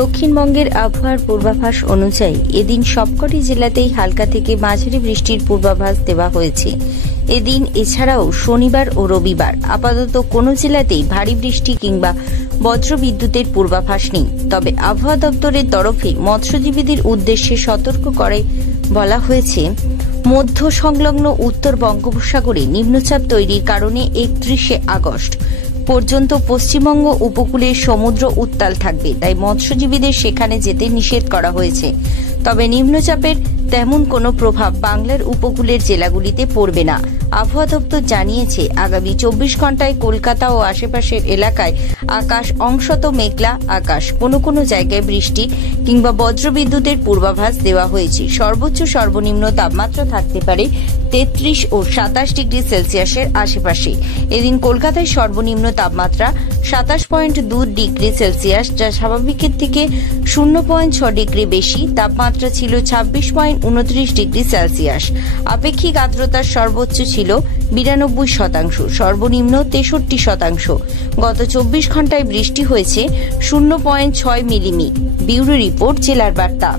দক্ষিণবঙ্গের আবহাওয়ার পূর্বাভাস অনুযায়ী এদিন সবকটি জেলাতেই হালকা থেকে মাঝারি বৃষ্টির পূর্বাভাস দেওয়া হয়েছে। এদিন এছাড়াও শনিবার ও রবিবার আপাতত কোনো জেলাতেই ভারী বৃষ্টি কিংবা বজ্রবিদ্যুতের পূর্বাভাস নেই। তবে আবহাওয়া দপ্তরের তরফে মৎস্যজীবীদের উদ্দেশ্যে সতর্ক করে বলা হয়েছে, মধ্য সংলগ্ন উত্তর বঙ্গোপসাগরে নিম্নচাপ তৈরির কারণে 31শে আগস্ট পর্যন্ত পশ্চিমবঙ্গ উপকূলে সমুদ্র উত্তাল থাকবে, তাই মৎস্যজীবীদের সেখানে যেতে নিষেধ করা হয়েছে। তবে নিম্নচাপের তেমন কোনো প্রভাব বাংলার উপকূলের জেলাগুলিতে পড়বে না। আবহাওয়া দপ্তর জানিয়েছে, আগামী 24 ঘন্টায় কলকাতা ও আশেপাশের এলাকায় আকাশ অংশত মেঘলা আকাশ, কোনো কোনো জায়গায় বৃষ্টি কিংবা বজ্রবিদ্যুতের পূর্বাভাস দেওয়া হয়েছে। সর্বোচ্চ সর্বনিম্ন তাপমাত্রা থাকতে পারে 33 ও 27 ডিগ্রি সেলসিয়াসের আশেপাশে। এদিন কলকাতায় সর্বনিম্ন তাপমাত্রা 27.2 ডিগ্রি সেলসিয়াস, যা স্বাভাবিকের থেকে 0.6 ডিগ্রি বেশি। তাপমাত্রা ছিল 26.29 ডিগ্রি সেলসিয়াস। আপেক্ষিক আর্দ্রতার সর্বোচ্চ ছিল 92%, সর্বনিম্ন 63%। গত 24 ঘন্টায় বৃষ্টি হয়েছে 0.6 মিলিমি। ব্যুরো রিপোর্ট, জেলার বার্তা।